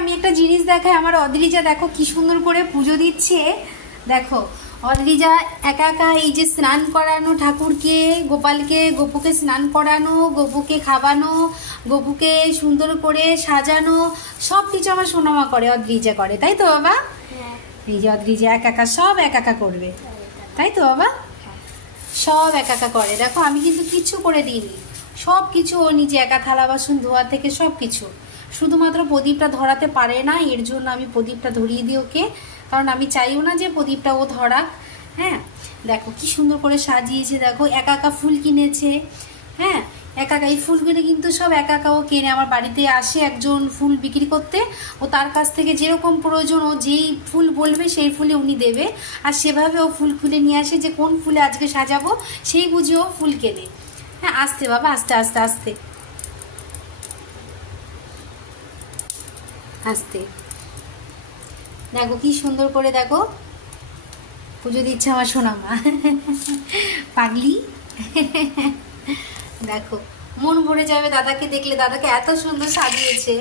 আমি একটা জিনিস দেখাই, আমার অদ্রিজা দেখো কি সুন্দর করে পুজো দিচ্ছে। দেখো অদ্রিজা একা একা এই যে স্নান করানো ঠাকুরকে, গোপালকে, গপুকে স্নান করানো, গপুকে খাওয়ানো, গপুকে সুন্দর করে সাজানো, সব কিছু আমার সোনামা করে, অদ্রিজা করে, তাই তো বাবা? এই যে অদ্রিজা একা একা সব একা একা করবে, তাই তো বাবা? সব একা একা করে। দেখো আমি কিন্তু কিচ্ছু করে দিইনি, সব কিছু ও নিজে একা, থালা বাসন ধোয়া থেকে সব কিছু। শুধুমাত্র প্রদীপটা ধরাতে পারে না, এর জন্য আমি প্রদীপটা ধরিয়ে দিই ওকে, কারণ আমি চাইও না যে প্রদীপটা ও ধরাক। হ্যাঁ দেখো কি সুন্দর করে সাজিয়েছে, দেখো একা একা ফুল কিনেছে। হ্যাঁ একা একা এই ফুলগুলো কিন্তু সব একা একা ও কেনে। আমার বাড়িতে আসে একজন ফুল বিক্রি করতে, ও তার কাছ থেকে যেরকম প্রয়োজন ও যেই ফুল বলবে সেই ফুলে উনি দেবে, আর সেভাবে ও ফুল খুলে নিয়ে আসে যে কোন ফুলে আজকে সাজাবো সেই বুঝে ও ফুল কেনে। হ্যাঁ আস্তে বাবা, আস্তে আস্তে আস্তে আস্তে। দেখো কি সুন্দর করে দেখো পুজো দিচ্ছে আমার সোনামা। পাগলি। দেখো মন ভরে যাবে দাদাকে দেখলে, দাদাকে এত সুন্দর সাজিয়েছে।